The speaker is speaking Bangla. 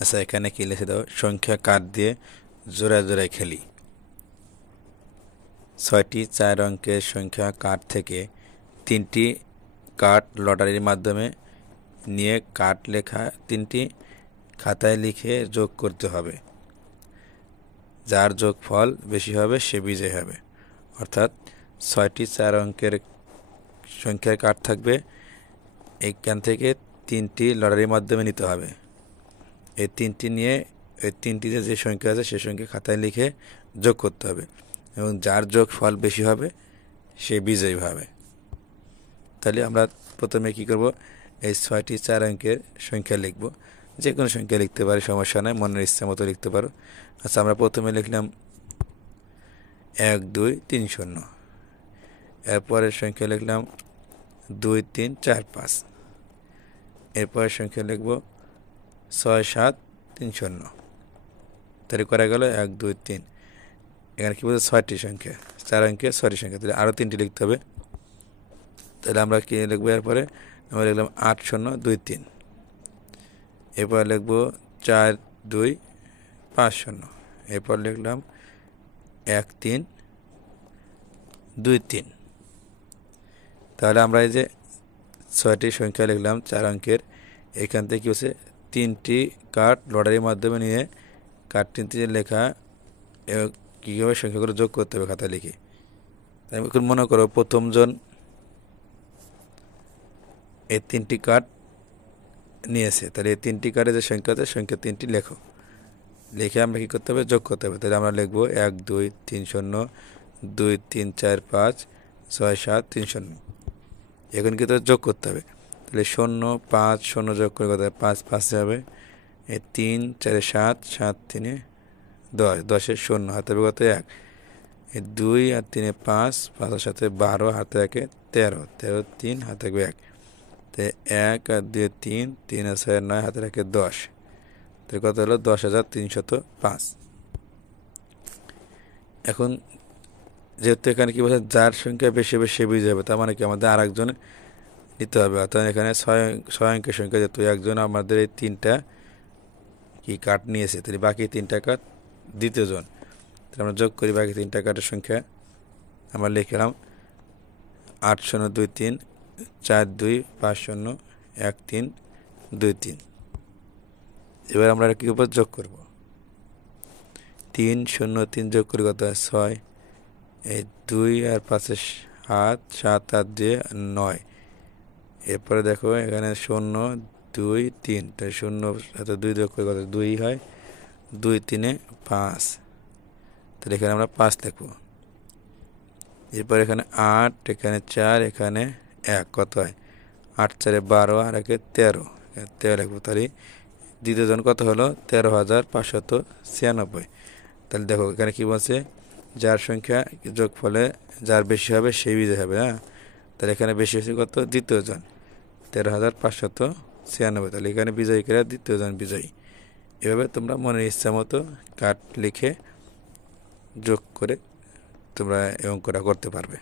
আচ্ছা, এখানে কি লিখে দাও, সংখ্যা কার্ড দিয়ে জোড়ায় জোড়ায় খেলি। 6টি 4 অঙ্কের সংখ্যা কার্ড থেকে 3টি কার্ড লটারির মাধ্যমে নিয়ে কার্ড লেখা 3টি খাতায় লিখে যোগ করতে হবে। যার যোগফল বেশি হবে সে বিজয়ী হবে। অর্থাৎ 6টি 4 অঙ্কের সংখ্যার কার্ড থাকবে, এইখান থেকে 3টি লটারির মাধ্যমে নিতে হবে। এই 3টি নিয়ে এই 3টিতে যে সংখ্যা আছে সে সংখ্যা খাতায় লিখে যোগ করতে হবে এবং যার যোগফল বেশি হবে সে বিজয়ী হবে। তাহলে আমরা প্রথমে কি করব, এই 6টি 4 অঙ্কের সংখ্যা লিখব। যে কোনো সংখ্যা লিখতে পারি, সমস্যা নয়, মনের ইচ্ছা মতো লিখতে পারো। আচ্ছা, আমরা প্রথমে লিখলাম 1 2 3 0। এরপরের সংখ্যা লিখলাম 2 3 4 5। এরপরের সংখ্যা লিখব 6 7 3 0। তাহলে করা গেল 1 2 3। এখানে কি বলছে, 6টি সংখ্যা, 4 অঙ্কের 6টি সংখ্যা, তাহলে আরও 3টি লিখতে হবে। তাহলে আমরা কি লিখবো, এরপরে আমরা লিখলাম 8 0 2 3। এরপর লিখবো 4 2 5 0। এরপর লিখলাম 1 3 2 3। তাহলে আমরা এই যে 6টি সংখ্যা লিখলাম 4 অঙ্কের, এখান থেকে কি হচ্ছে 3টি কার্ড লটারির মাধ্যমে নিয়ে কার্ড 3টি লেখা কীভাবে সংখ্যাগুলো যোগ করতে হবে খাতায় লিখে। তাই এখন মনে করো প্রথমজন এই 3টি কার্ড নিয়েছে, তাহলে এই 3টি কার্ডে যে সংখ্যা আছে সংখ্যা 3টি লেখো, লিখে আমরা কী করতে হবে, যোগ করতে হবে। তাহলে আমরা লিখবো 1 2 3 0 2 3 4 5 6 7 3 0। এখন কিন্তু যোগ করতে হবে। তাহলে 0 5 0 যোগ করে কত হবে, 5 5 হবে, 3 4 7 7 3 10, 10 0 হাতে হবে কত 1, 2 আর 3 5, 5 সাথে 12, হাতে রাখে 13, 13 3 হাতে রাখবে 1, তো 1 আর 2 3, 3 আর 6 9, হাতে রাখে 10। তাহলে কত হলো 10,305। এখন যেহেতু এখানে কি বলছে, যার সংখ্যা বেশি হবে সে বিজয়ী হবে, তার মানে কি আমাদের আরেকজন নিতে হবে। অর্থাৎ এখানে 6 অঙ্কের সংখ্যা, যেহেতু একজন আমাদের এই 3টা কি কার্ড নিয়েছে, তাহলে বাকি 3টা কার্ড দ্বিতীয় জন। তাহলে আমরা যোগ করি বাকি 3টা কার্ডের সংখ্যা। আমরা লিখলাম 8 0 2 3 4 2 5 0 1 3 2 3। এবার আমরা কি উপর যোগ করব, 3 0 3 যোগ করি কত হয় 6, এই 2 আর 5 7, 7 আর 2 9। এরপরে দেখো এখানে 0 2 3, তাই 0 সাথে 2 যোগ করে কত 2 হয়, 2 3 5। তাহলে এখানে আমরা 5 লিখবো। এরপর এখানে 8, এখানে 4, এখানে 1, কত হয় 8 4 12 আর 1 13, 13 লিখবো। তাহলে দ্বিতীয় জন কত হলো 13,596। তাহলে দেখো এখানে কি বলছে, যার সংখ্যা যোগ ফলে যার বেশি হবে সেই বিজয় হবে। হ্যাঁ, তাহলে এখানে বেশি হয়েছে কত, দ্বিতীয় জন 13,596। তাহলে এখানে বিজয়ী করে দ্বিতীয় জন বিজয়ী। এভাবে তোমরা মনের ইচ্ছা মতো কার্ড লিখে যোগ করে তোমরা এই অঙ্কটা করতে পারবে।